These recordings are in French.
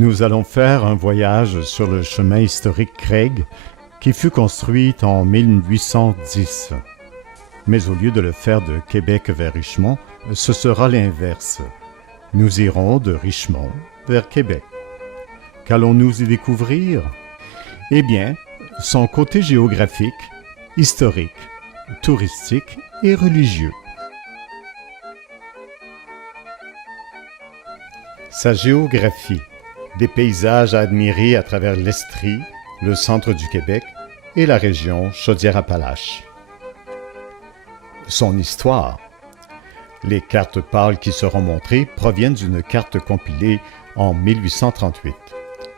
Nous allons faire un voyage sur le chemin historique Craig qui fut construit en 1810. Mais au lieu de le faire de Québec vers Richmond, ce sera l'inverse. Nous irons de Richmond vers Québec. Qu'allons-nous y découvrir? Eh bien, son côté géographique, historique, touristique et religieux. Sa géographie, des paysages à admirer à travers l'Estrie, le centre du Québec et la région Chaudière-Appalaches. Son histoire. Les cartes pâles qui seront montrées proviennent d'une carte compilée en 1838.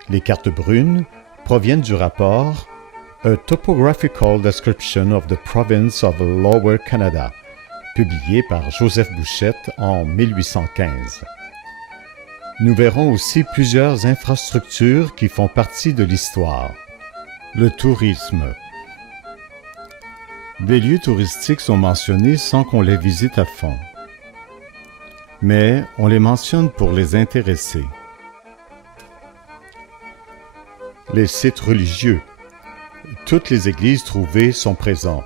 Les cartes brunes proviennent du rapport A Topographical Description of the Province of Lower Canada, publié par Joseph Bouchette en 1815. Nous verrons aussi plusieurs infrastructures qui font partie de l'histoire. Le tourisme. Des lieux touristiques sont mentionnés sans qu'on les visite à fond. Mais on les mentionne pour les intéresser. Les sites religieux. Toutes les églises trouvées sont présentes.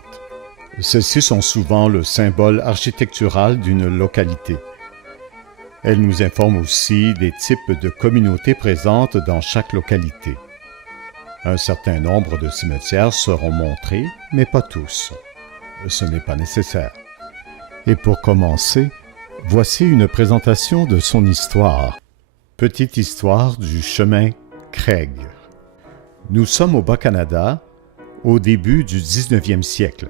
Celles-ci sont souvent le symbole architectural d'une localité. Elles nous informent aussi des types de communautés présentes dans chaque localité. Un certain nombre de cimetières seront montrés, mais pas tous. Ce n'est pas nécessaire. Et pour commencer, voici une présentation de son histoire. Petite histoire du chemin Craig. Nous sommes au Bas-Canada au début du 19e siècle,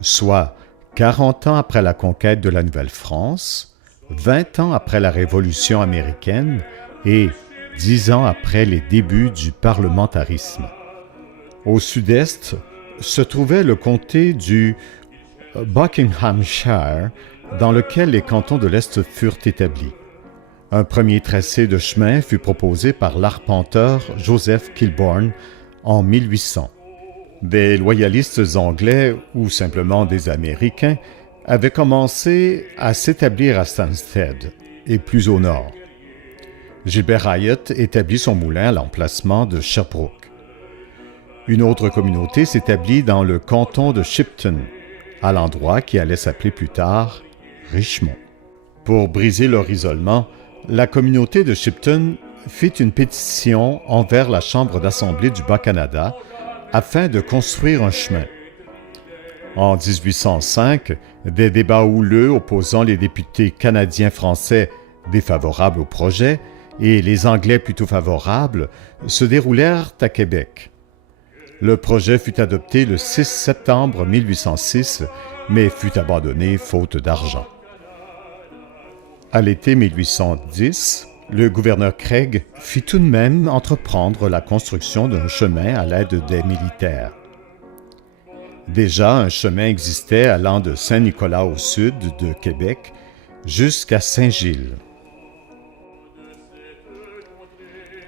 soit 40 ans après la conquête de la Nouvelle-France, 20 ans après la Révolution américaine et 10 ans après les débuts du parlementarisme. Au sud-est se trouvait le comté du Buckinghamshire, dans lequel les cantons de l'Est furent établis. Un premier tracé de chemin fut proposé par l'arpenteur Joseph Kilbourne en 1800. Des loyalistes anglais ou simplement des Américains avaient commencé à s'établir à Stansted et plus au nord. Gilbert Hyatt établit son moulin à l'emplacement de Sherbrooke. Une autre communauté s'établit dans le canton de Shipton, à l'endroit qui allait s'appeler plus tard Richmond. Pour briser leur isolement, la communauté de Shipton fit une pétition envers la Chambre d'Assemblée du Bas-Canada afin de construire un chemin. En 1805, des débats houleux opposant les députés canadiens-français défavorables au projet et les Anglais plutôt favorables se déroulèrent à Québec. Le projet fut adopté le 6 septembre 1806, mais fut abandonné faute d'argent. À l'été 1810, le gouverneur Craig fit tout de même entreprendre la construction d'un chemin à l'aide des militaires. Déjà, un chemin existait allant de Saint-Nicolas au sud de Québec jusqu'à Saint-Gilles.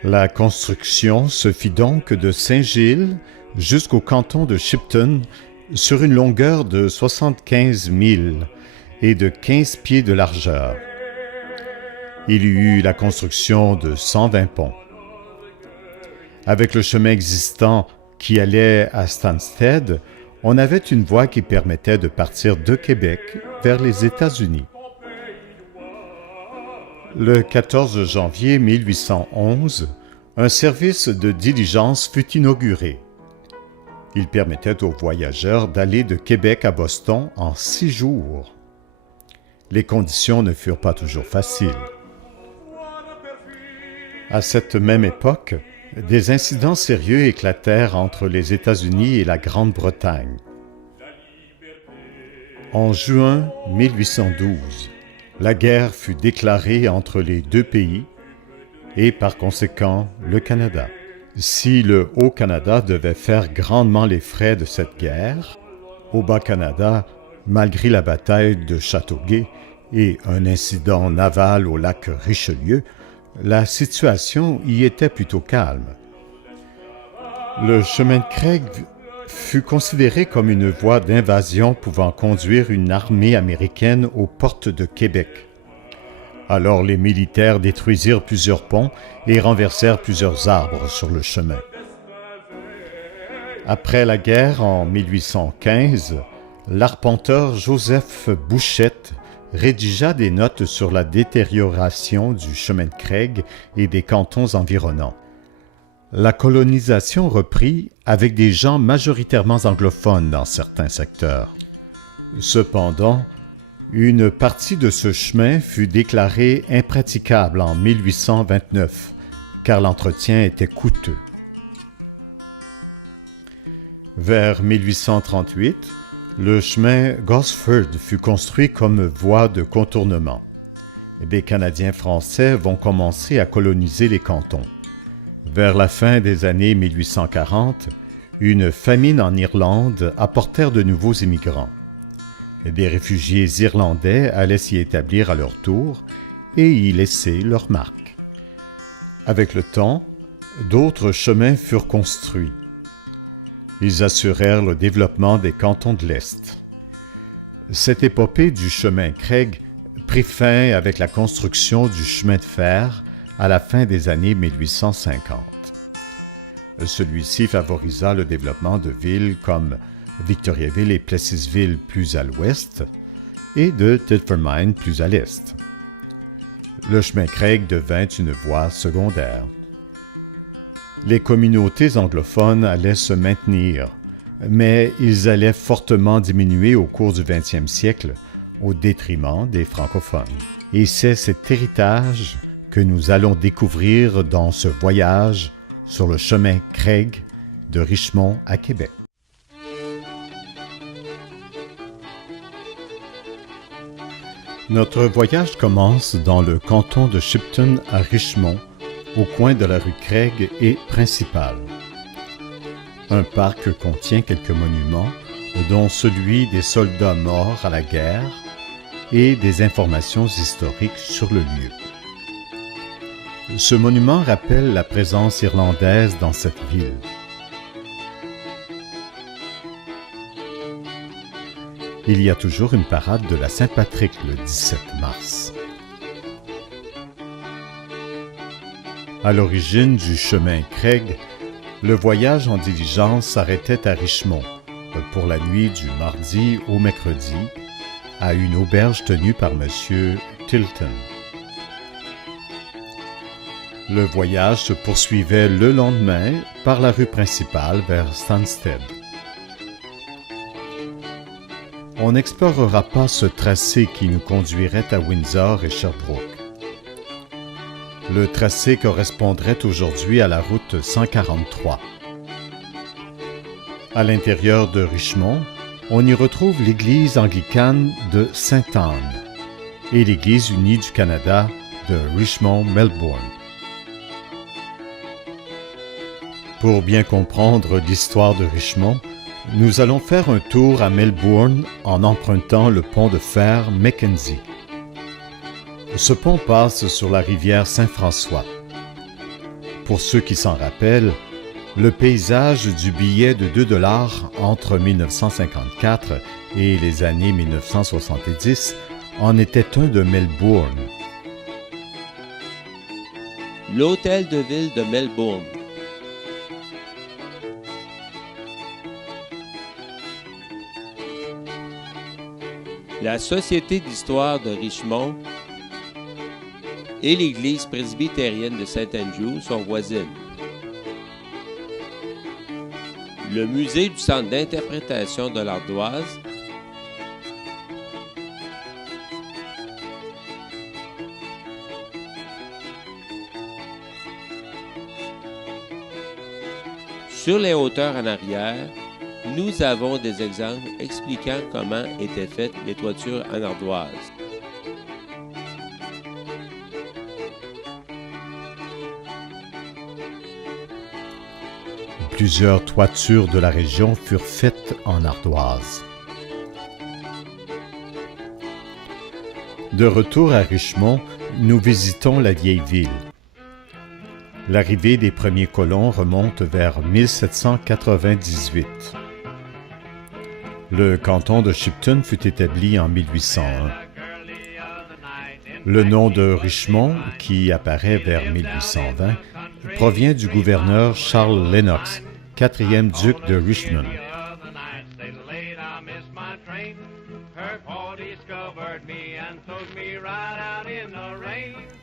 La construction se fit donc de Saint-Gilles jusqu'au canton de Shipton sur une longueur de 75 milles et de 15 pieds de largeur. Il y eut la construction de 120 ponts. Avec le chemin existant qui allait à Stansted, on avait une voie qui permettait de partir de Québec vers les États-Unis. Le 14 janvier 1811, un service de diligence fut inauguré. Il permettait aux voyageurs d'aller de Québec à Boston en 6 jours. Les conditions ne furent pas toujours faciles. À cette même époque, des incidents sérieux éclatèrent entre les États-Unis et la Grande-Bretagne. En juin 1812, la guerre fut déclarée entre les deux pays et par conséquent le Canada. Si le Haut-Canada devait faire grandement les frais de cette guerre, au Bas-Canada, malgré la bataille de Châteauguay et un incident naval au lac Richelieu, la situation y était plutôt calme. Le chemin de Craig fut considéré comme une voie d'invasion pouvant conduire une armée américaine aux portes de Québec. Alors les militaires détruisirent plusieurs ponts et renversèrent plusieurs arbres sur le chemin. Après la guerre, en 1815, l'arpenteur Joseph Bouchette rédigea des notes sur la détérioration du chemin de Craig et des cantons environnants. La colonisation reprit avec des gens majoritairement anglophones dans certains secteurs. Cependant, une partie de ce chemin fut déclarée impraticable en 1829, car l'entretien était coûteux. Vers 1838, le chemin Gosford fut construit comme voie de contournement. Des Canadiens français vont commencer à coloniser les cantons. Vers la fin des années 1840, une famine en Irlande apportèrent de nouveaux immigrants. Des réfugiés irlandais allaient s'y établir à leur tour et y laisser leur marque. Avec le temps, d'autres chemins furent construits. Ils assurèrent le développement des cantons de l'Est. Cette épopée du chemin Craig prit fin avec la construction du chemin de fer à la fin des années 1850. Celui-ci favorisa le développement de villes comme Victoriaville et Plessisville plus à l'ouest et de Tilford plus à l'est. Le chemin Craig devint une voie secondaire. Les communautés anglophones allaient se maintenir, mais ils allaient fortement diminuer au cours du 20e siècle au détriment des francophones. Et c'est cet héritage que nous allons découvrir dans ce voyage sur le chemin Craig de Richmond à Québec. Notre voyage commence dans le canton de Shipton à Richmond, au coin de la rue Craig et Principale. Un parc contient quelques monuments, dont celui des soldats morts à la guerre et des informations historiques sur le lieu. Ce monument rappelle la présence irlandaise dans cette ville. Il y a toujours une parade de la Saint-Patrick le 17 mars. À l'origine du chemin Craig, le voyage en diligence s'arrêtait à Richmond pour la nuit du mardi au mercredi à une auberge tenue par M. Tilton. Le voyage se poursuivait le lendemain par la rue principale vers Stansted. On n'explorera pas ce tracé qui nous conduirait à Windsor et Sherbrooke. Le tracé correspondrait aujourd'hui à la route 143. À l'intérieur de Richmond, on y retrouve l'église anglicane de Sainte-Anne et l'église unie du Canada de Richmond-Melbourne. Pour bien comprendre l'histoire de Richmond, nous allons faire un tour à Melbourne en empruntant le pont de fer Mackenzie. Ce pont passe sur la rivière Saint-François. Pour ceux qui s'en rappellent, le paysage du billet de 2 $ entre 1954 et les années 1970 en était un de Melbourne. L'hôtel de ville de Melbourne. La Société d'histoire de Richmond et l'Église presbytérienne de Saint-Andrew sont voisines. Le musée du Centre d'interprétation de l'ardoise Sur les hauteurs en arrière, nous avons des exemples expliquant comment étaient faites les toitures en ardoise. Plusieurs toitures de la région furent faites en ardoise. De retour à Richmond, nous visitons la vieille ville. L'arrivée des premiers colons remonte vers 1798. Le canton de Shipton fut établi en 1801. Le nom de Richmond, qui apparaît vers 1820, provient du gouverneur Charles Lennox, quatrième duc de Richmond.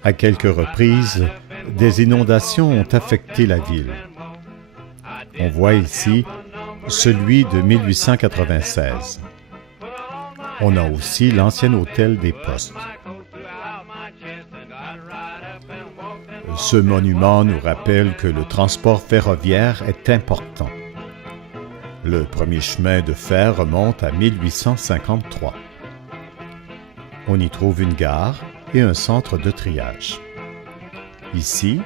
À quelques reprises, des inondations ont affecté la ville. On voit ici celui de 1896. On a aussi l'ancien hôtel des Postes. Ce monument nous rappelle que le transport ferroviaire est important. Le premier chemin de fer remonte à 1853. On y trouve une gare et un centre de triage. Ici,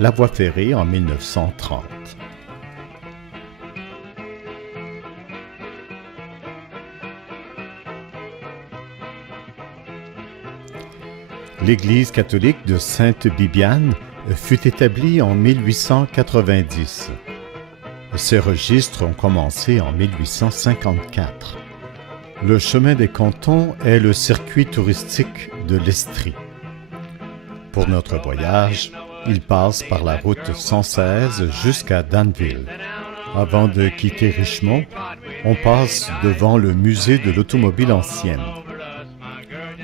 la voie ferrée en 1930. L'Église catholique de Sainte-Bibiane fut établie en 1890. Ces registres ont commencé en 1854. Le chemin des cantons est le circuit touristique de l'Estrie. Pour notre voyage, il passe par la route 116 jusqu'à Danville. Avant de quitter Richmond, on passe devant le musée de l'automobile ancienne.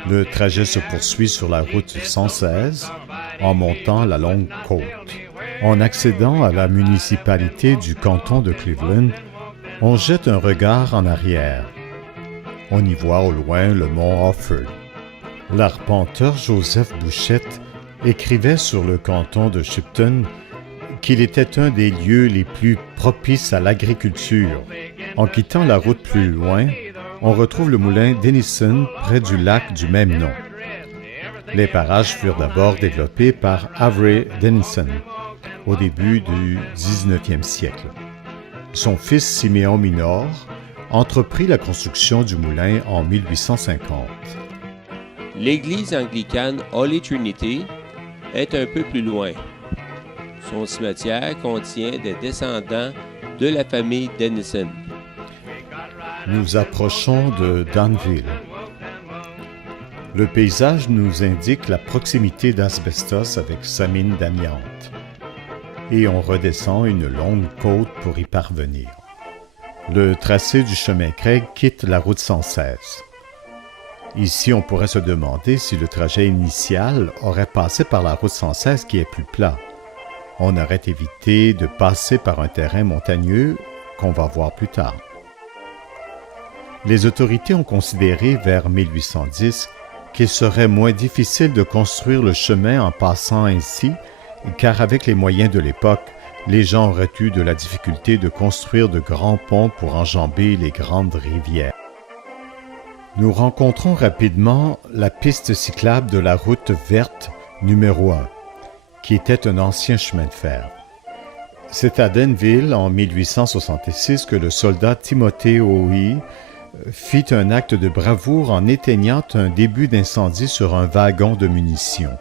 Le trajet se poursuit sur la route 116 en montant la longue côte. En accédant à la municipalité du canton de Cleveland, on jette un regard en arrière. On y voit au loin le mont Offord. L'arpenteur Joseph Bouchette écrivait sur le canton de Shipton qu'il était un des lieux les plus propices à l'agriculture. En quittant la route plus loin, on retrouve le moulin Denison près du lac du même nom. Les parages furent d'abord développés par Avery Denison au début du 19e siècle. Son fils Siméon Minor entreprit la construction du moulin en 1850. L'église anglicane Holy Trinity est un peu plus loin. Son cimetière contient des descendants de la famille Denison. Nous approchons de Danville. Le paysage nous indique la proximité d'Asbestos avec sa mine d'amiante. Et on redescend une longue côte pour y parvenir. Le tracé du chemin Craig quitte la route 116. Ici, on pourrait se demander si le trajet initial aurait passé par la route 116 qui est plus plat. On aurait évité de passer par un terrain montagneux qu'on va voir plus tard. Les autorités ont considéré vers 1810 qu'il serait moins difficile de construire le chemin en passant ainsi, car avec les moyens de l'époque, les gens auraient eu de la difficulté de construire de grands ponts pour enjamber les grandes rivières. Nous rencontrons rapidement la piste cyclable de la route verte numéro 1, qui était un ancien chemin de fer. C'est à Danville, en 1866, que le soldat Timothée Ohi fit un acte de bravoure en éteignant un début d'incendie sur un wagon de munitions.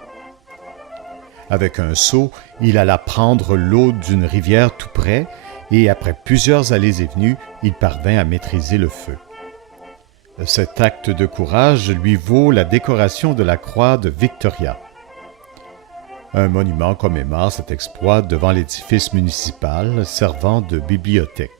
Avec un seau, il alla prendre l'eau d'une rivière tout près et après plusieurs allées et venues, il parvint à maîtriser le feu. Cet acte de courage lui vaut la décoration de la croix de Victoria. Un monument commémore cet exploit devant l'édifice municipal servant de bibliothèque.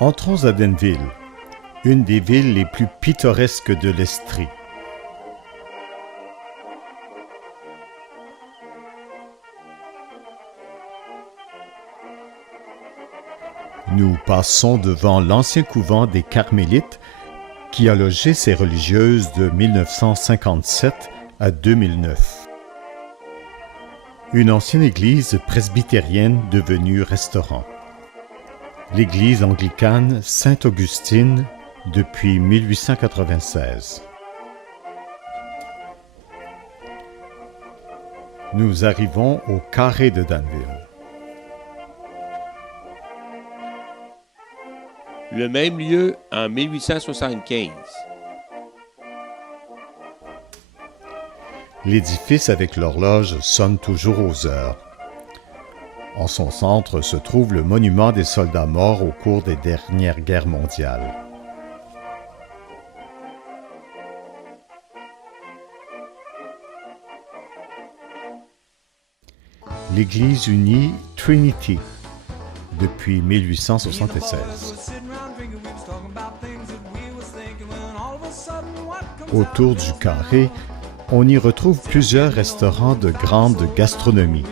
Entrons à Danville, une des villes les plus pittoresques de l'Estrie. Nous passons devant l'ancien couvent des Carmélites qui a logé ces religieuses de 1957 à 2009. Une ancienne église presbytérienne devenue restaurant. L'église anglicane Sainte-Augustine depuis 1896. Nous arrivons au carré de Danville. Le même lieu en 1875. L'édifice avec l'horloge sonne toujours aux heures. En son centre se trouve le monument des soldats morts au cours des dernières guerres mondiales. L'Église unie Trinity, depuis 1876. Autour du carré, on y retrouve plusieurs restaurants de grande gastronomie,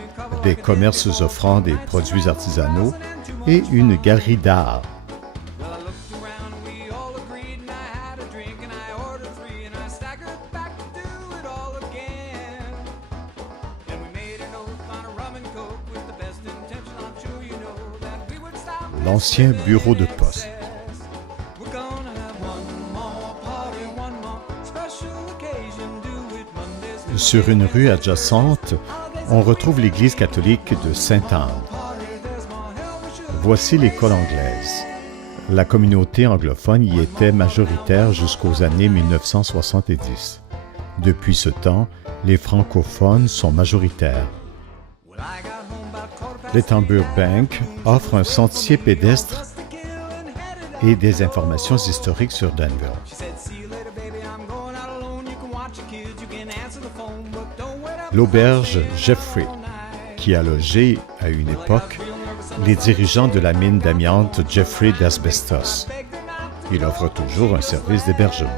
des commerces offrant des produits artisanaux et une galerie d'art. L'ancien bureau de poste. Sur une rue adjacente, on retrouve l'église catholique de Sainte-Anne. Voici l'école anglaise. La communauté anglophone y était majoritaire jusqu'aux années 1970. Depuis ce temps, les francophones sont majoritaires. L'Ettenborough Bank offre un sentier pédestre et des informations historiques sur Danville. L'auberge Jeffrey, qui a logé à une époque les dirigeants de la mine d'amiante Jeffrey d'Asbestos. Il offre toujours un service d'hébergement.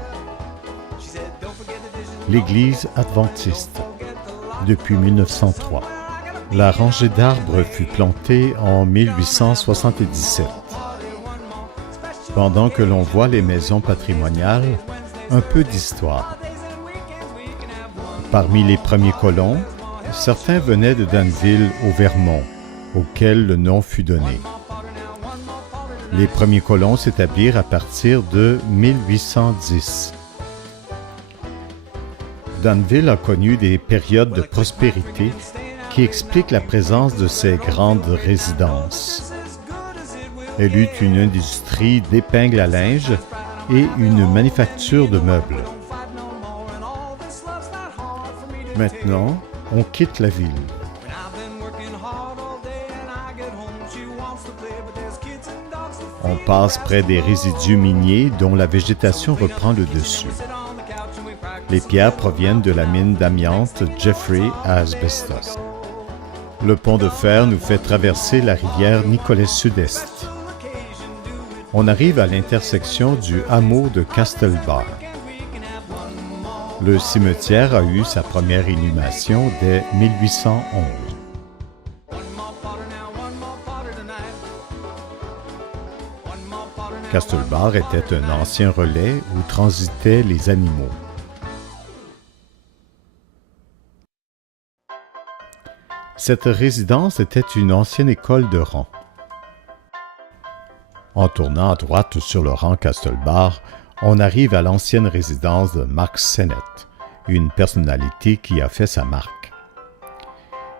L'Église adventiste, depuis 1903. La rangée d'arbres fut plantée en 1877. Pendant que l'on voit les maisons patrimoniales, un peu d'histoire. Parmi les premiers colons, certains venaient de Danville au Vermont, auquel le nom fut donné. Les premiers colons s'établirent à partir de 1810. Danville a connu des périodes de prospérité qui expliquent la présence de ces grandes résidences. Elle eut une industrie d'épingles à linge et une manufacture de meubles. Maintenant, on quitte la ville. On passe près des résidus miniers dont la végétation reprend le dessus. Les pierres proviennent de la mine d'amiante Jeffrey à Asbestos. Le pont de fer nous fait traverser la rivière Nicolet Sud-Est. On arrive à l'intersection du hameau de Castlebar. Le cimetière a eu sa première inhumation dès 1811. Castlebar était un ancien relais où transitaient les animaux. Cette résidence était une ancienne école de rang. En tournant à droite sur le rang Castlebar, on arrive à l'ancienne résidence de Mark Sennett, une personnalité qui a fait sa marque.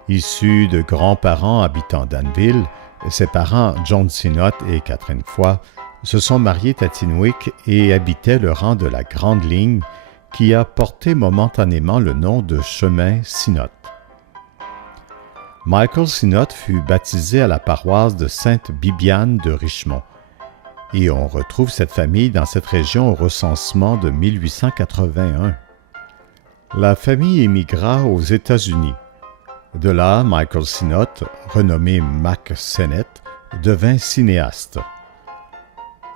Issu de grands-parents habitant Danville, ses parents John Sinnott et Catherine Foy se sont mariés à Tinwick et habitaient le rang de la Grande Ligne qui a porté momentanément le nom de chemin Sinnott. Michael Sinnott fut baptisé à la paroisse de Sainte-Bibiane de Richmond, et on retrouve cette famille dans cette région au recensement de 1881. La famille émigra aux États-Unis. De là, Michael Sinnott, renommé Mac Sennett, devint cinéaste.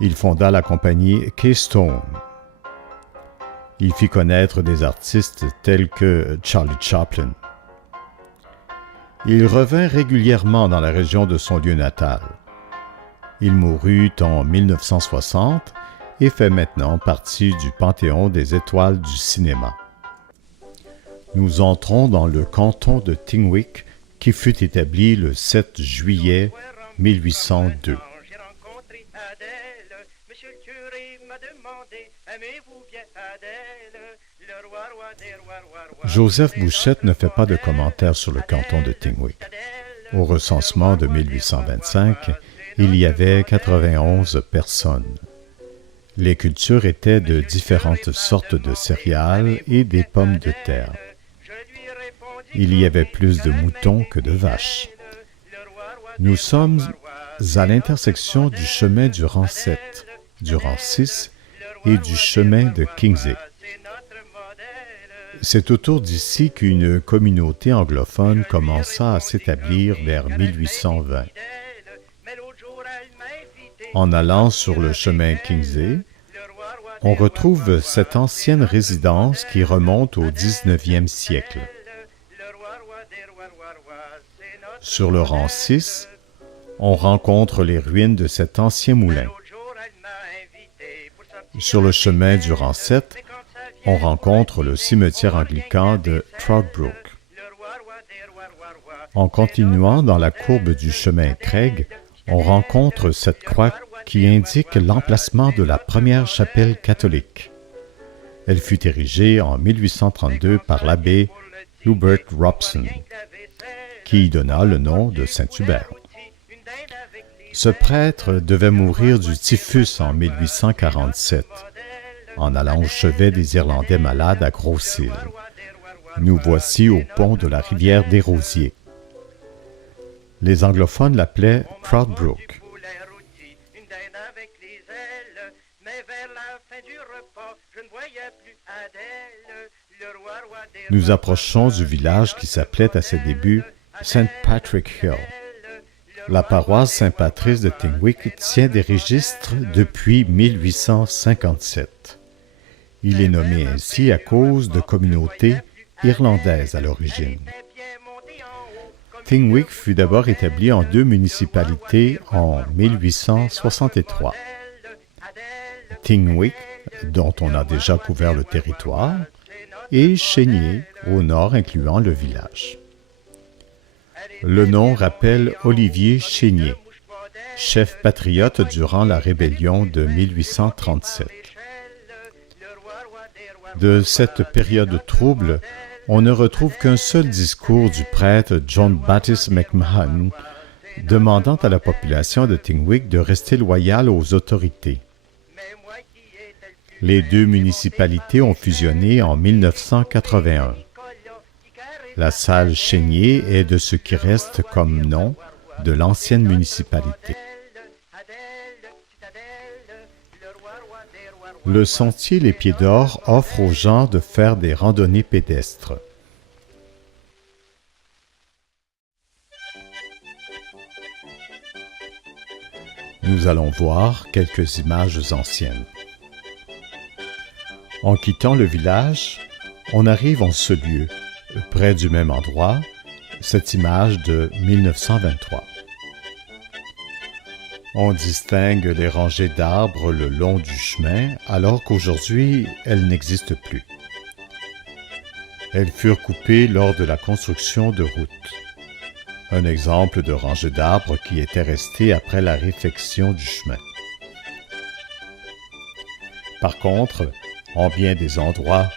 Il fonda la compagnie Keystone. Il fit connaître des artistes tels que Charlie Chaplin. Il revint régulièrement dans la région de son lieu natal. Il mourut en 1960 et fait maintenant partie du panthéon des étoiles du cinéma. Nous entrons dans le canton de Tinwick qui fut établi le 7 juillet 1802. Joseph Bouchette ne fait pas de commentaires sur le canton de Tinwick. Au recensement de 1825, il y avait 91 personnes. Les cultures étaient de différentes sortes de céréales et des pommes de terre. Il y avait plus de moutons que de vaches. Nous sommes à l'intersection du chemin du rang 7, du rang 6 et du chemin de Kingsey. C'est autour d'ici qu'une communauté anglophone commença à s'établir vers 1820. En allant sur le chemin Kingsey, on retrouve cette ancienne résidence qui remonte au 19e siècle. Sur le rang 6, on rencontre les ruines de cet ancien moulin. Sur le chemin du rang 7, on rencontre le cimetière anglican de Troutbrook. En continuant dans la courbe du chemin Craig, on rencontre cette croix qui indique l'emplacement de la première chapelle catholique. Elle fut érigée en 1832 par l'abbé Hubert Robson, qui y donna le nom de Saint-Hubert. Ce prêtre devait mourir du typhus en 1847, en allant au chevet des Irlandais malades à Gros-Île. Nous voici au pont de la rivière des Rosiers. Les anglophones l'appelaient Troutbrook. Nous approchons du village qui s'appelait à ses débuts St. Patrick Hill. La paroisse Saint-Patrice de Tingwick tient des registres depuis 1857. Il est nommé ainsi à cause de communautés irlandaises à l'origine. Tingwick fut d'abord établi en 2 municipalités en 1863. Tingwick, dont on a déjà couvert le territoire, et Chénier, au nord incluant le village. Le nom rappelle Olivier Chénier, chef patriote durant la rébellion de 1837. De cette période trouble, on ne retrouve qu'un seul discours du prêtre John Baptist McMahon demandant à la population de Tingwick de rester loyale aux autorités. Les 2 municipalités ont fusionné en 1981. La salle Chénier est de ce qui reste comme nom de l'ancienne municipalité. Le sentier Les Pieds d'Or offre aux gens de faire des randonnées pédestres. Nous allons voir quelques images anciennes. En quittant le village, on arrive en ce lieu, près du même endroit, cette image de 1923. On distingue les rangées d'arbres le long du chemin, alors qu'aujourd'hui, elles n'existent plus. Elles furent coupées lors de la construction de routes. Un exemple de rangée d'arbres qui était restée après la réfection du chemin. Par contre, en bien des endroits,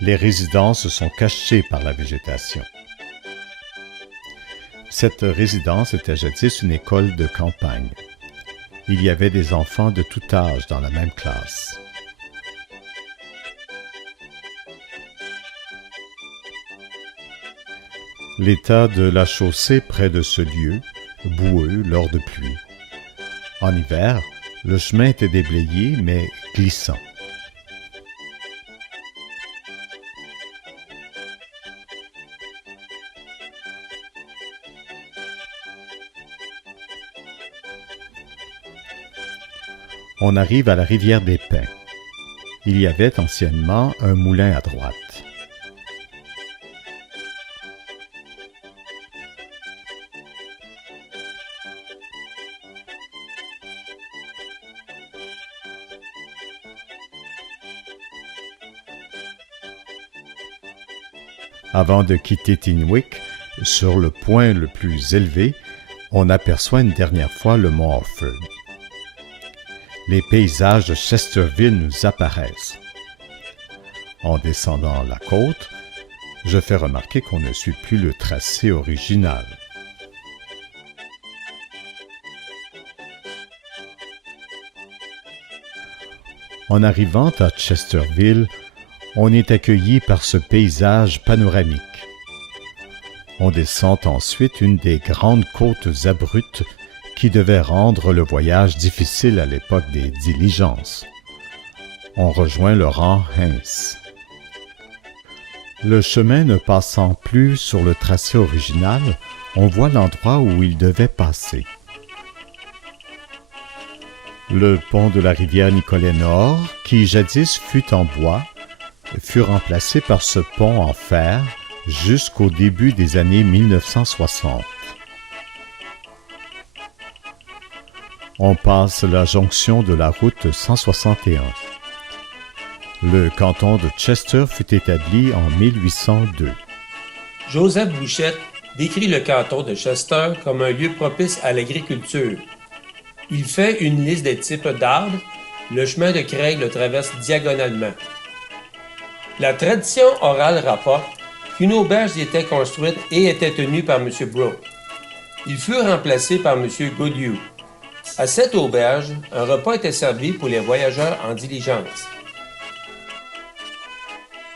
les résidences sont cachées par la végétation. Cette résidence était jadis une école de campagne. Il y avait des enfants de tout âge dans la même classe. L'état de la chaussée près de ce lieu, boueux lors de pluie. En hiver, le chemin était déblayé mais glissant. On arrive à la rivière des Pins. Il y avait anciennement un moulin à droite. Avant de quitter Tingwick, sur le point le plus élevé, on aperçoit une dernière fois le mont Offord. Les paysages de Chesterville nous apparaissent. En descendant la côte, je fais remarquer qu'on ne suit plus le tracé original. En arrivant à Chesterville, on est accueilli par ce paysage panoramique. On descend ensuite une des grandes côtes abruptes qui devaient rendre le voyage difficile à l'époque des diligences. On rejoint le rang Hens. Le chemin ne passant plus sur le tracé original, on voit l'endroit où il devait passer. Le pont de la rivière Nicolet-Nord, qui jadis fut en bois, fut remplacé par ce pont en fer jusqu'au début des années 1960. On passe la jonction de la route 161. Le canton de Chester fut établi en 1802. Joseph Bouchette décrit le canton de Chester comme un lieu propice à l'agriculture. Il fait une liste des types d'arbres. Le chemin de Craig le traverse diagonalement. La tradition orale rapporte qu'une auberge y était construite et était tenue par M. Brooke. Il fut remplacé par M. Goodieu. À cette auberge, un repas était servi pour les voyageurs en diligence.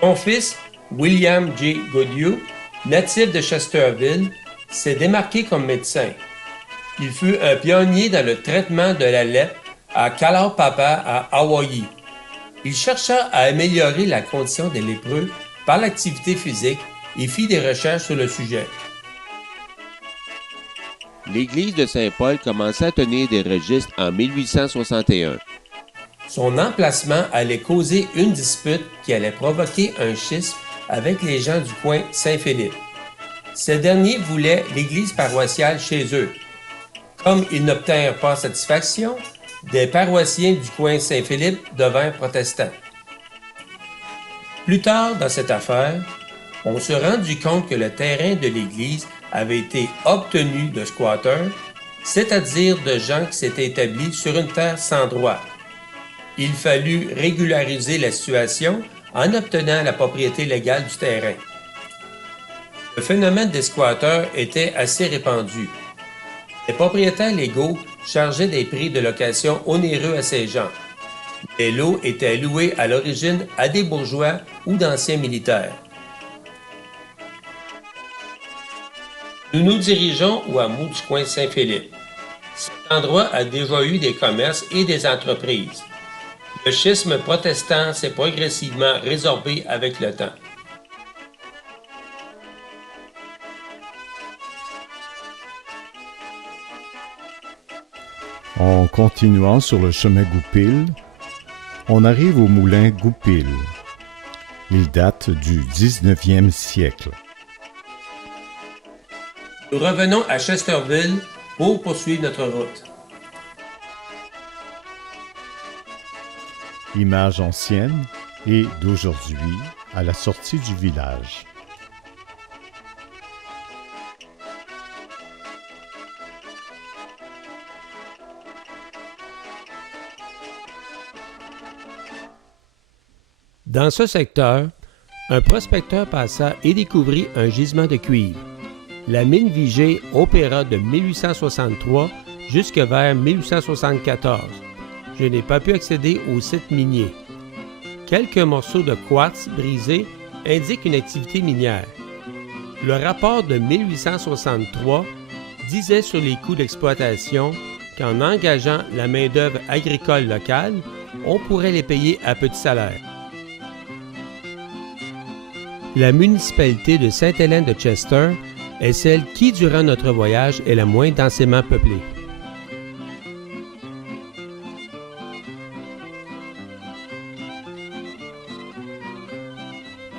Son fils, William J. Goodieu, natif de Chesterville, s'est démarqué comme médecin. Il fut un pionnier dans le traitement de la lèpre à Kalaupapa, à Hawaï. Il chercha à améliorer la condition des lépreux par l'activité physique et fit des recherches sur le sujet. L'église de Saint-Paul commença à tenir des registres en 1861. Son emplacement allait causer une dispute qui allait provoquer un schisme avec les gens du coin Saint-Philippe. Ces derniers voulaient l'église paroissiale chez eux. Comme ils n'obtinrent pas satisfaction, des paroissiens du coin Saint-Philippe devinrent protestants. Plus tard dans cette affaire, on se rendit compte que le terrain de l'église avait été obtenu de squatteurs, c'est-à-dire de gens qui s'étaient établis sur une terre sans droit. Il fallut régulariser la situation en obtenant la propriété légale du terrain. Le phénomène des squatteurs était assez répandu. Les propriétaires légaux chargeaient des prix de location onéreux à ces gens. Les lots étaient loués à l'origine à des bourgeois ou d'anciens militaires. Nous nous dirigeons au hameau du coin Saint-Philippe. Cet endroit a déjà eu des commerces et des entreprises. Le schisme protestant s'est progressivement résorbé avec le temps. En continuant sur le chemin Goupil, on arrive au moulin Goupil. Il date du 19e siècle. Nous revenons à Chesterville pour poursuivre notre route. Image ancienne et d'aujourd'hui à la sortie du village. Dans ce secteur, un prospecteur passa et découvrit un gisement de cuivre. La mine Vigée opéra de 1863 jusque vers 1874. Je n'ai pas pu accéder au site minier. Quelques morceaux de quartz brisés indiquent une activité minière. Le rapport de 1863 disait sur les coûts d'exploitation qu'en engageant la main-d'œuvre agricole locale, on pourrait les payer à petit salaire. La municipalité de Sainte-Hélène de Chester est celle qui, durant notre voyage, est la moins densément peuplée.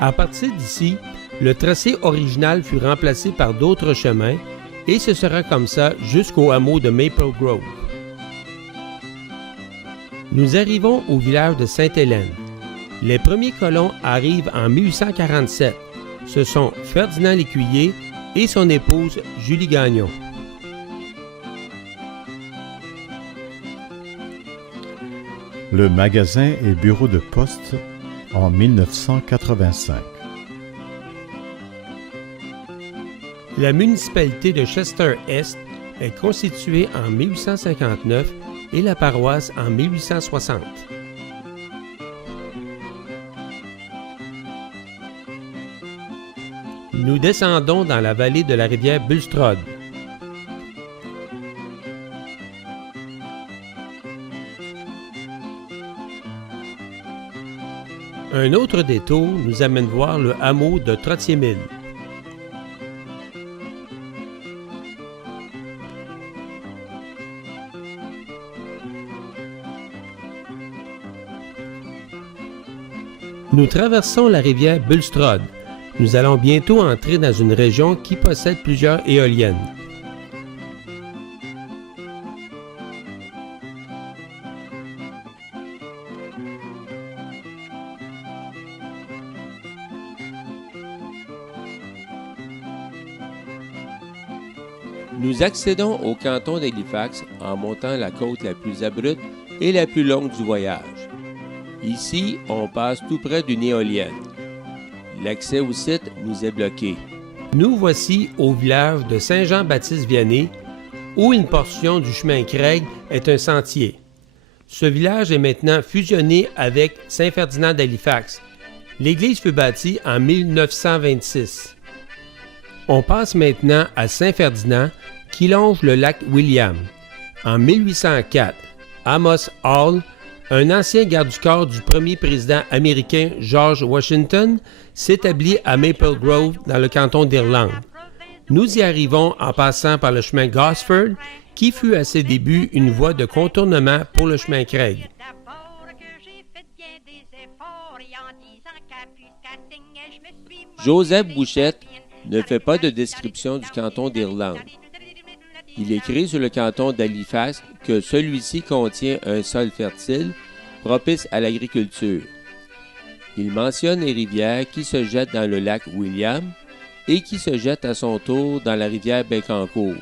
À partir d'ici, le tracé original fut remplacé par d'autres chemins et ce sera comme ça jusqu'au hameau de Maple Grove. Nous arrivons au village de Sainte-Hélène. Les premiers colons arrivent en 1847. Ce sont Ferdinand Lécuyer et son épouse Julie Gagnon. Le magasin et bureau de poste en 1985. La municipalité de Chester-Est est constituée en 1859 et la paroisse en 1860. Nous descendons dans la vallée de la rivière Bulstrode. Un autre détour nous amène voir le hameau de Trottier-Mille. Nous traversons la rivière Bulstrode. Nous allons bientôt entrer dans une région qui possède plusieurs éoliennes. Nous accédons au canton d'Halifax en montant la côte la plus abrupte et la plus longue du voyage. Ici, on passe tout près d'une éolienne. L'accès au site nous est bloqué. Nous voici au village de Saint-Jean-Baptiste-Vianney, où une portion du chemin Craig est un sentier. Ce village est maintenant fusionné avec Saint-Ferdinand d'Halifax. L'église fut bâtie en 1926. On passe maintenant à Saint-Ferdinand, qui longe le lac William. En 1804, Amos Hall, un ancien garde-du-corps du premier président américain George Washington, s'établit à Maple Grove dans le canton d'Irlande. Nous y arrivons en passant par le chemin Gosford, qui fut à ses débuts une voie de contournement pour le chemin Craig. Joseph Bouchette ne fait pas de description du canton d'Irlande. Il écrit sur le canton d'Halifax que celui-ci contient un sol fertile, propice à l'agriculture. Il mentionne les rivières qui se jettent dans le lac William et qui se jettent à son tour dans la rivière Bécancour.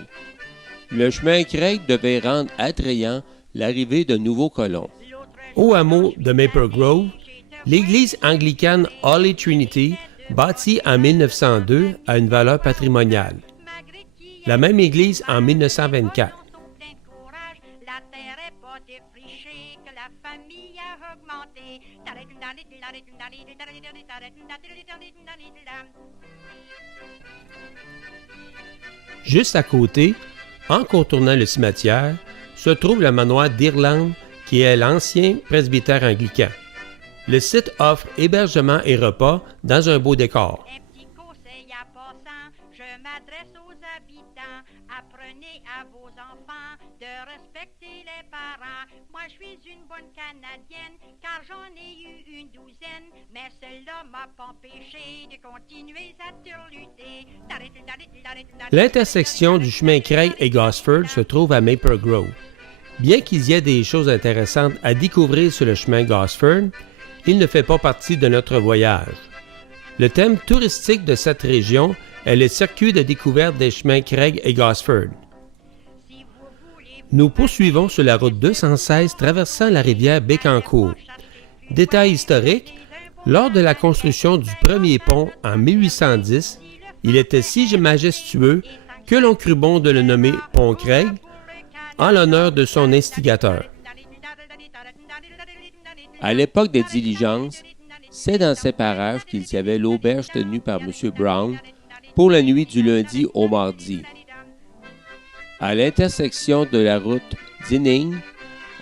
Le chemin Craig devait rendre attrayant l'arrivée de nouveaux colons. Au hameau de Maple Grove, l'église anglicane Holy Trinity, bâtie en 1902, a une valeur patrimoniale. La même église en 1924. Juste à côté, en contournant le cimetière, se trouve le manoir d'Irlande, qui est l'ancien presbytère anglican. Le site offre hébergement et repas dans un beau décor. Apprenez à vos enfants de respecter les parents. Moi, je suis une bonne Canadienne, car j'en ai eu une douzaine, mais celle-là m'a pas empêché de continuer à turluter. L'intersection du chemin Craig et Gosford se trouve à Maple Grove. Bien qu'il y ait des choses intéressantes à découvrir sur le chemin Gosford, il ne fait pas partie de notre voyage. Le thème touristique de cette région est le circuit de découverte des chemins Craig et Gosford. Nous poursuivons sur la route 216 traversant la rivière Bécancour. Détail historique, lors de la construction du premier pont en 1810, il était si majestueux que l'on crut bon de le nommer Pont Craig en l'honneur de son instigateur. À l'époque des diligences, c'est dans ces parages qu'il y avait l'auberge tenue par M. Brown pour la nuit du lundi au mardi. À l'intersection de la route d'Inning,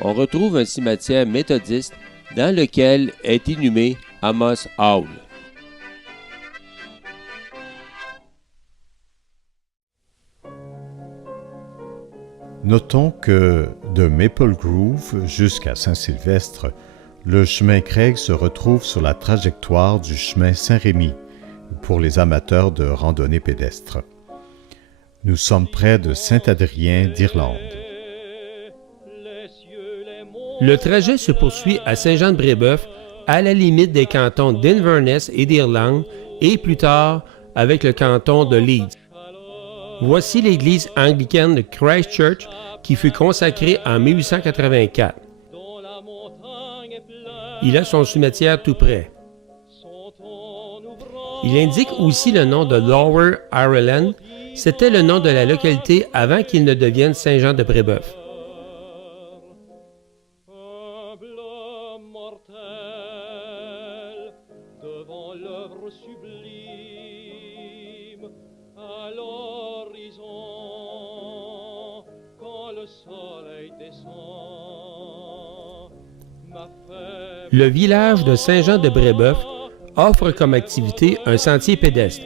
on retrouve un cimetière méthodiste dans lequel est inhumé Amos Hall. Notons que de Maple Grove jusqu'à Saint-Sylvestre, le chemin Craig se retrouve sur la trajectoire du chemin Saint-Rémy pour les amateurs de randonnée pédestre. Nous sommes près de Saint-Adrien d'Irlande. Le trajet se poursuit à Saint-Jean-de-Brébeuf, à la limite des cantons d'Inverness et d'Irlande, et plus tard avec le canton de Leeds. Voici l'église anglicane de Christchurch qui fut consacrée en 1884. Il a son cimetière tout près. Il indique aussi le nom de Lower Ireland. C'était le nom de la localité avant qu'il ne devienne Saint-Jean-de-Brébeuf. Le village de Saint-Jean-de-Brébeuf offre comme activité un sentier pédestre.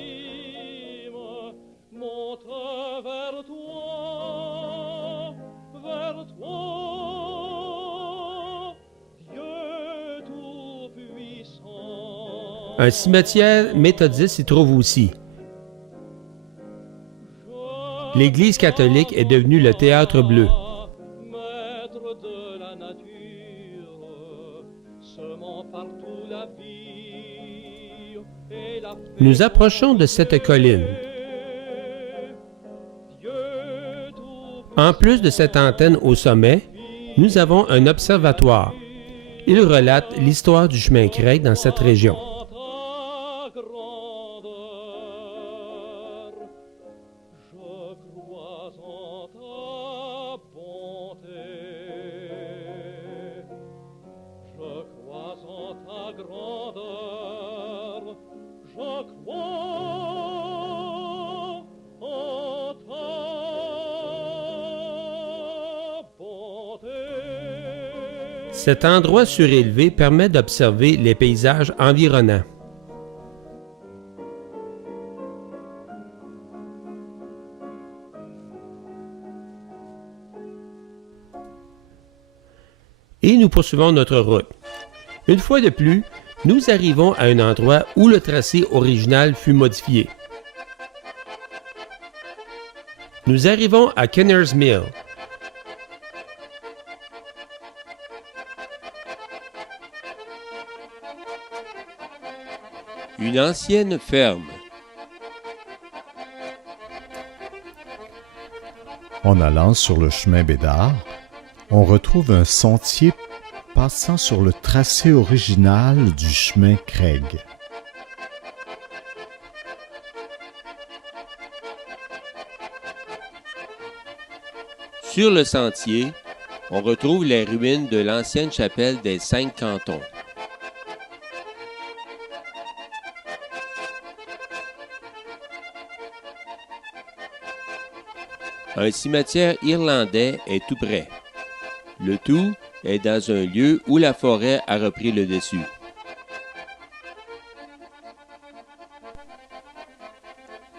Un cimetière méthodiste s'y trouve aussi. L'Église catholique est devenue le Théâtre Bleu. Nous approchons de cette colline. En plus de cette antenne au sommet, nous avons un observatoire. Il relate l'histoire du chemin Craig dans cette région. Cet endroit surélevé permet d'observer les paysages environnants. Et nous poursuivons notre route. Une fois de plus, nous arrivons à un endroit où le tracé original fut modifié. Nous arrivons à Kenner's Mill. Une ancienne ferme. En allant sur le chemin Bédard, on retrouve un sentier passant sur le tracé original du chemin Craig. Sur le sentier, on retrouve les ruines de l'ancienne chapelle des 5 cantons. Un cimetière irlandais est tout près. Le tout est dans un lieu où la forêt a repris le dessus.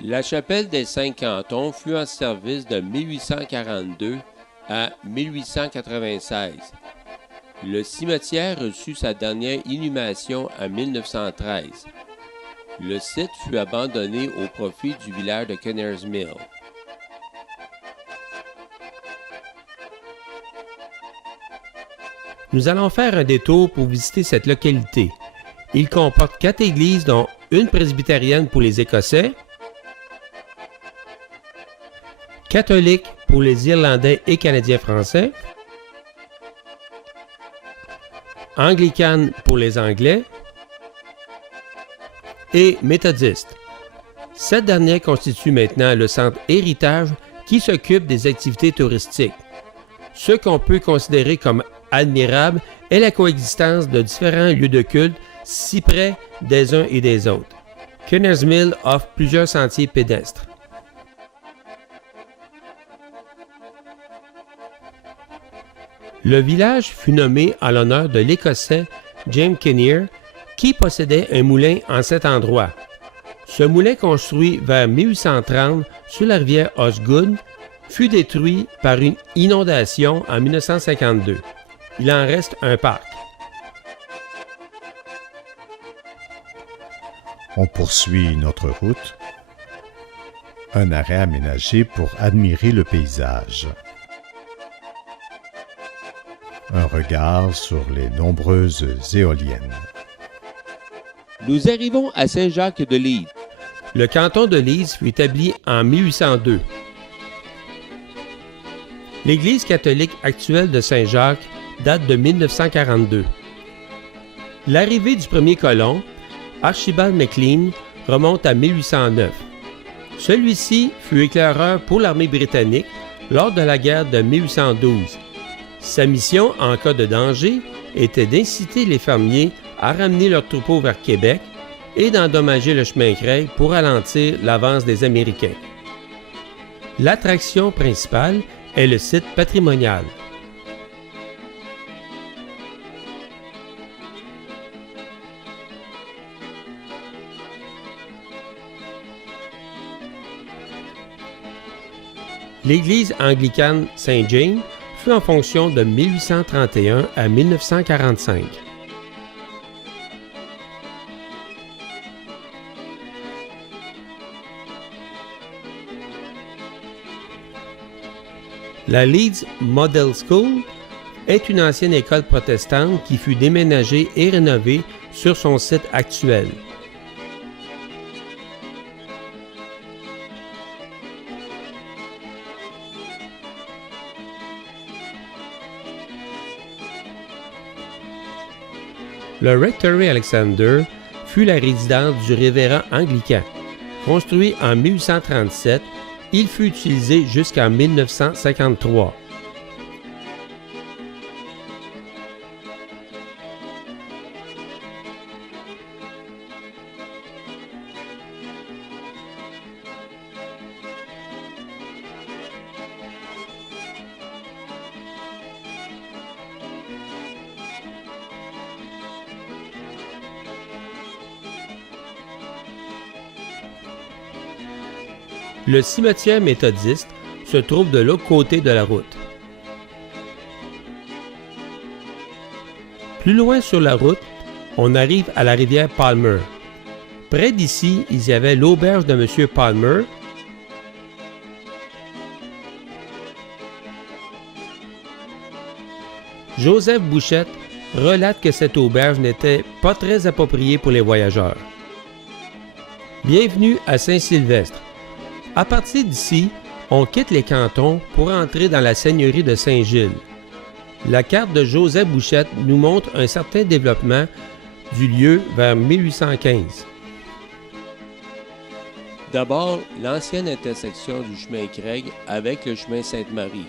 La chapelle des 5 cantons fut en service de 1842 à 1896. Le cimetière reçut sa dernière inhumation en 1913. Le site fut abandonné au profit du village de Kenner's Mill. Nous allons faire un détour pour visiter cette localité. Il comporte 4 églises, dont une presbytérienne pour les Écossais, catholique pour les Irlandais et Canadiens français, anglicane pour les Anglais et méthodiste. Cette dernière constitue maintenant le centre Héritage qui s'occupe des activités touristiques. Ce qu'on peut considérer comme admirable est la coexistence de différents lieux de culte si près des uns et des autres. Kenner's Mill offre plusieurs sentiers pédestres. Le village fut nommé en l'honneur de l'Écossais James Kinnear, qui possédait un moulin en cet endroit. Ce moulin, construit vers 1830 sur la rivière Osgood, fut détruit par une inondation en 1952. Il en reste un parc. On poursuit notre route. Un arrêt aménagé pour admirer le paysage. Un regard sur les nombreuses éoliennes. Nous arrivons à Saint-Jacques-de-Lise. Le canton de Lise fut établi en 1802. L'Église catholique actuelle de Saint-Jacques date de 1942. L'arrivée du premier colon, Archibald MacLean, remonte à 1809. Celui-ci fut éclaireur pour l'armée britannique lors de la guerre de 1812. Sa mission, en cas de danger, était d'inciter les fermiers à ramener leurs troupeaux vers Québec et d'endommager le chemin Craig pour ralentir l'avance des Américains. L'attraction principale est le site patrimonial. L'église anglicane Saint-James fut en fonction de 1831 à 1945. La Leeds Model School est une ancienne école protestante qui fut déménagée et rénovée sur son site actuel. Le Rectory Alexander fut la résidence du révérend anglican. Construit en 1837, il fut utilisé jusqu'en 1953. Le cimetière méthodiste se trouve de l'autre côté de la route. Plus loin sur la route, on arrive à la rivière Palmer. Près d'ici, il y avait l'auberge de M. Palmer. Joseph Bouchette relate que cette auberge n'était pas très appropriée pour les voyageurs. Bienvenue à Saint-Sylvestre. À partir d'ici, on quitte les cantons pour entrer dans la seigneurie de Saint-Gilles. La carte de Joseph Bouchette nous montre un certain développement du lieu vers 1815. D'abord, l'ancienne intersection du chemin Craig avec le chemin Sainte-Marie.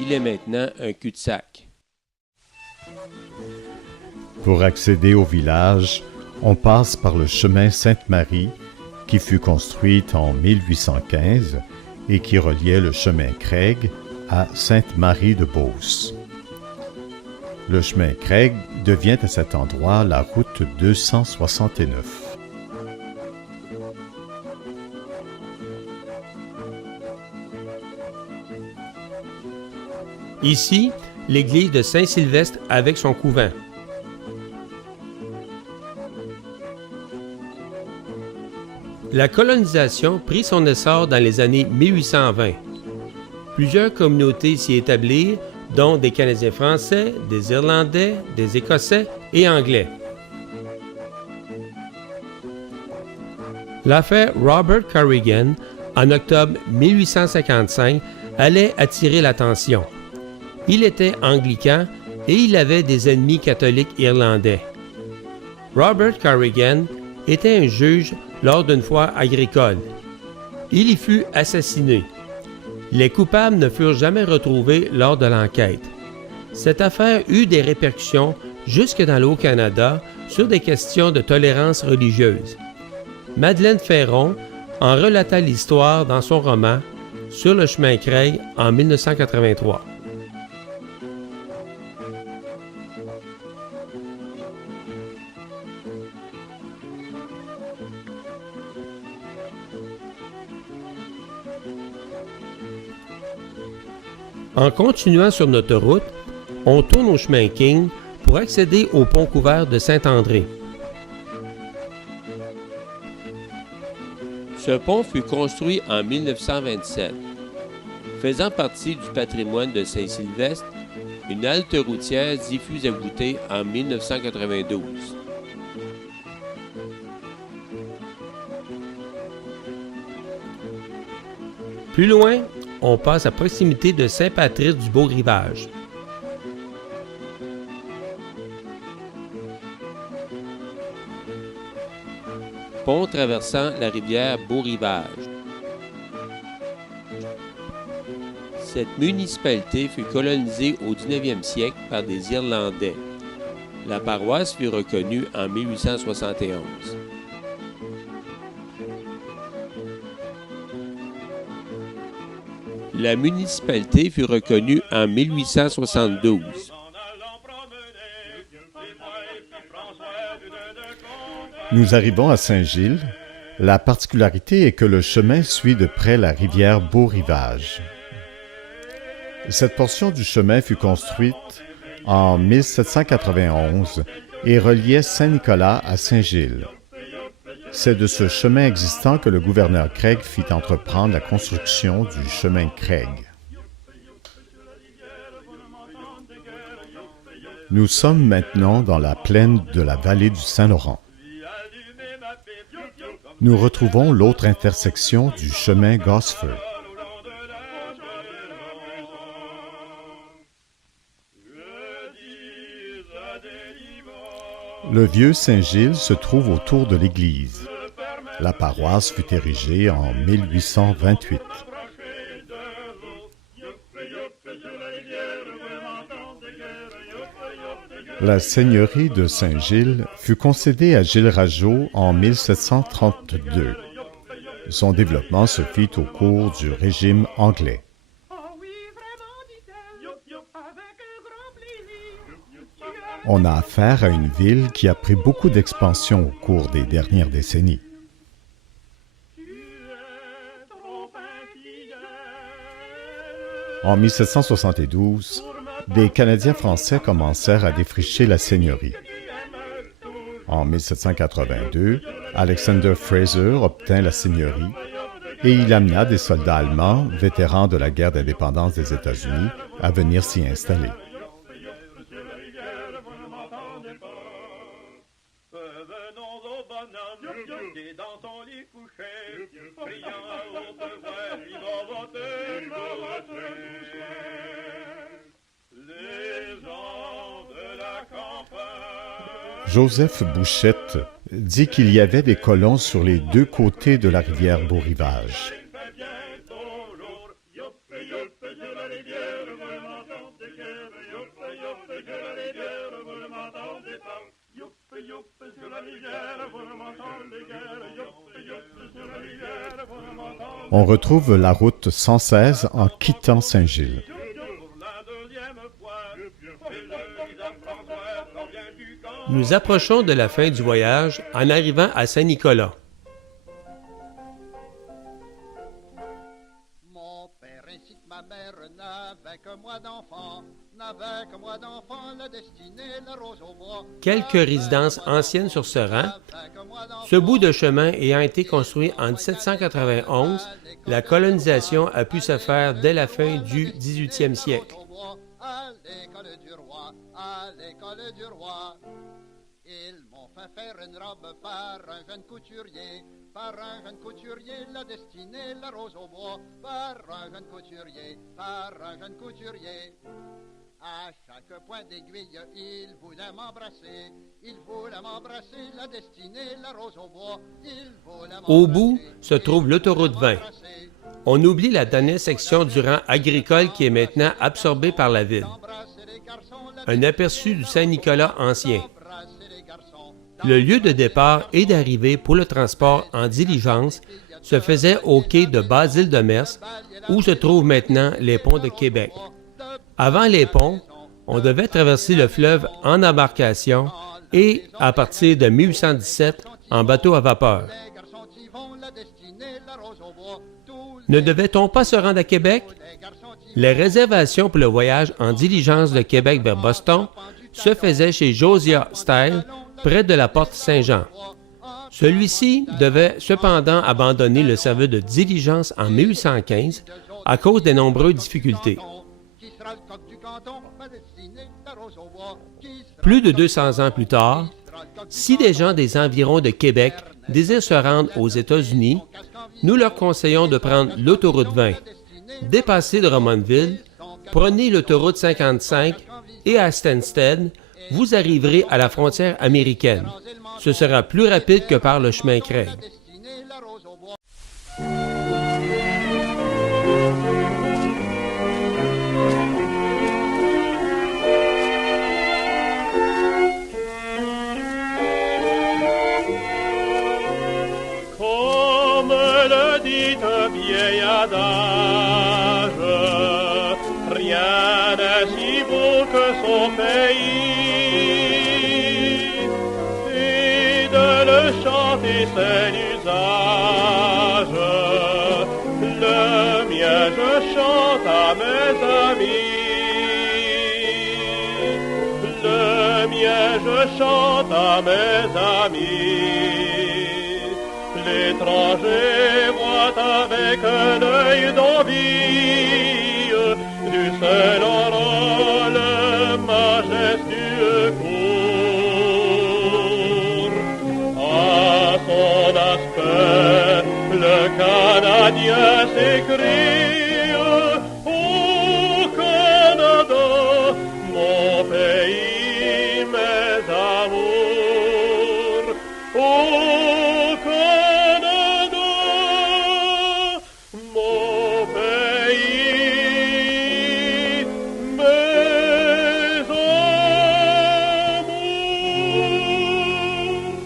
Il est maintenant un cul-de-sac. Pour accéder au village, on passe par le chemin Sainte-Marie, qui fut construite en 1815 et qui reliait le chemin Craig à Sainte-Marie-de-Beauce. Le chemin Craig devient à cet endroit la route 269. Ici, l'église de Saint-Sylvestre avec son couvent. La colonisation prit son essor dans les années 1820. Plusieurs communautés s'y établirent, dont des Canadiens français, des Irlandais, des Écossais et Anglais. L'affaire Robert Corrigan, en octobre 1855, allait attirer l'attention. Il était anglican et il avait des ennemis catholiques irlandais. Robert Corrigan était un juge lors d'une foire agricole. Il y fut assassiné. Les coupables ne furent jamais retrouvés lors de l'enquête. Cette affaire eut des répercussions jusque dans le Haut-Canada sur des questions de tolérance religieuse. Madeleine Ferron en relata l'histoire dans son roman « Sur le chemin Craig » en 1983. En continuant sur notre route, on tourne au chemin King pour accéder au pont couvert de Saint-André. Ce pont fut construit en 1927. Faisant partie du patrimoine de Saint-Sylvestre, une halte routière y fut ajoutée en 1992. Plus loin, on passe à proximité de Saint-Patrice-du-Beau-Rivage. Pont traversant la rivière Beau-Rivage. Cette municipalité fut colonisée au 19e siècle par des Irlandais. La paroisse fut reconnue en 1871. La municipalité fut reconnue en 1872. Nous arrivons à Saint-Gilles La particularité est que le chemin suit de près la rivière Beau-Rivage. Cette portion du chemin fut construite en 1791 et reliait Saint-Nicolas à Saint-Gilles. C'est de ce chemin existant que le gouverneur Craig fit entreprendre la construction du chemin Craig. Nous sommes maintenant dans la plaine de la vallée du Saint-Laurent. Nous retrouvons l'autre intersection du chemin Gosford. Le vieux Saint-Gilles se trouve autour de l'église. La paroisse fut érigée en 1828. La seigneurie de Saint-Gilles fut concédée à Gilles Rageau en 1732. Son développement se fit au cours du régime anglais. On a affaire à une ville qui a pris beaucoup d'expansion au cours des dernières décennies. En 1772, des Canadiens français commencèrent à défricher la seigneurie. En 1782, Alexander Fraser obtint la seigneurie et il amena des soldats allemands, vétérans de la guerre d'indépendance des États-Unis, à venir s'y installer. Joseph Bouchette dit qu'il y avait des colons sur les deux côtés de la rivière Beau-Rivage. On retrouve la route 116 en quittant Saint-Gilles. Nous approchons de la fin du voyage en arrivant à Saint-Nicolas. Mon père ainsi que ma mère n'avaient que moi d'enfant, la destinée, la rose au bois. Quelques résidences anciennes sur ce rang. Ce bout de chemin ayant été construit en 1791, la colonisation a pu se faire dès la fin du 18e siècle. À l'école du roi, à l'école du roi. Ils m'ont fait faire une robe par un jeune couturier, la destinée, la rose au bois, par un jeune couturier, À chaque point d'aiguille, il voulait m'embrasser, la destinée, la rose au bois, Au bout se trouve l'autoroute 20. On oublie la dernière section du rang agricole qui est maintenant absorbée par la ville. Un aperçu du Saint-Nicolas ancien. Le lieu de départ et d'arrivée pour le transport en diligence se faisait au quai de Basile-de-Metz, où se trouvent maintenant les ponts de Québec. Avant les ponts, on devait traverser le fleuve en embarcation et, à partir de 1817, en bateau à vapeur. Ne devait-on pas se rendre à Québec? Les réservations pour le voyage en diligence de Québec vers Boston se faisaient chez Josiah Style, près de la porte Saint-Jean. Celui-ci devait cependant abandonner le service de diligence en 1815 à cause des nombreuses difficultés. Plus de 200 ans plus tard, si des gens des environs de Québec désirent se rendre aux États-Unis, nous leur conseillons de prendre l'autoroute 20. Dépassez de Drummondville, prenez l'autoroute 55 et à Stansted, vous arriverez à la frontière américaine. Ce sera plus rapide que par le chemin Craig. Comme le dit un vieil adage, rien n'est si beau que son pays. Et de le chanter chanter c'est l'usage. Le mien je chante à mes amis. Le mien je chante à mes amis. L'étranger voit avec un œil d'envie du seul or